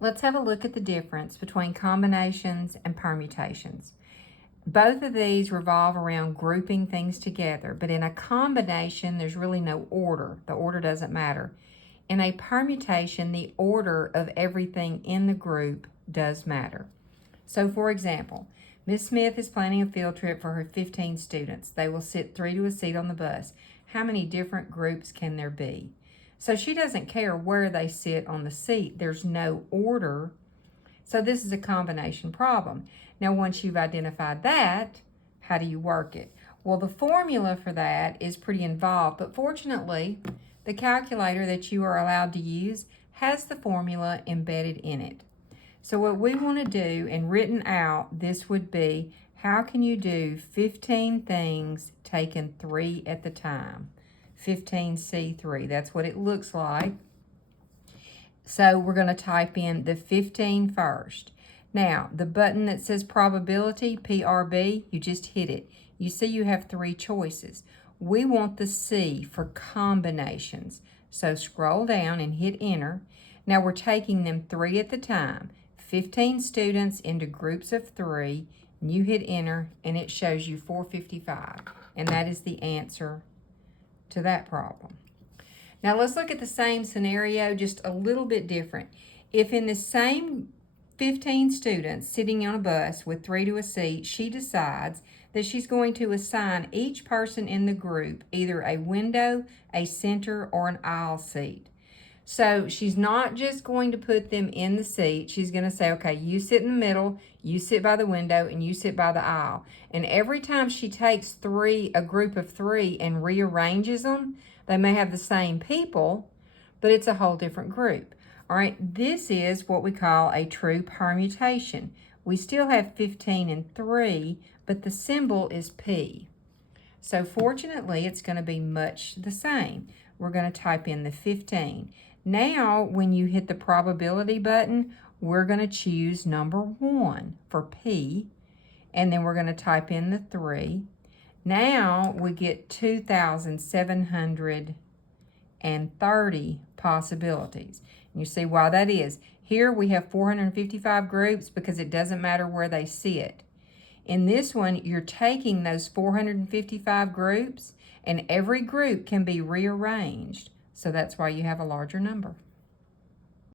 Let's have a look at the difference between combinations and permutations. Both of these revolve around grouping things together, but in a combination, there's really no order. The order doesn't matter. In a permutation, the order of everything in the group does matter. So, for example, Ms. Smith is planning a field trip for her 15 students. They will sit 3 to a seat on the bus. How many different groups can there be? So she doesn't care where they sit on the seat. There's no order. So this is a combination problem. Now, once you've identified that, how do you work it? Well, the formula for that is pretty involved, but fortunately, the calculator that you are allowed to use has the formula embedded in it. So what we want to do, and written out, this would be, how can you do 15 things taken 3 at the time? 15C3, that's what it looks like. So we're going to type in the 15 first. Now, the button that says probability, PRB, you just hit it. You see you have 3 choices. We want the C for combinations. So scroll down and hit enter. Now we're taking them 3 at the time. 15 students into groups of 3. And you hit enter and it shows you 455. And that is the answer to that problem. Now let's look at the same scenario, just a little bit different. If in the same 15 students sitting on a bus with 3 to a seat, she decides that she's going to assign each person in the group either a window, a center, or an aisle seat. So she's not just going to put them in the seat. She's going to say, okay, you sit in the middle, you sit by the window, and you sit by the aisle. And every time she takes a group of 3 and rearranges them, they may have the same people, but it's a whole different group. All right, this is what we call a true permutation. We still have 15 and 3, but the symbol is P. So fortunately, it's going to be much the same. We're going to type in the 15. Now, when you hit the probability button, we're going to choose number 1 for P, and then we're going to type in the 3. Now, we get 2,730 possibilities. And you see why that is. Here we have 455 groups because it doesn't matter where they sit. In this one, you're taking those 455 groups, and every group can be rearranged. So that's why you have a larger number.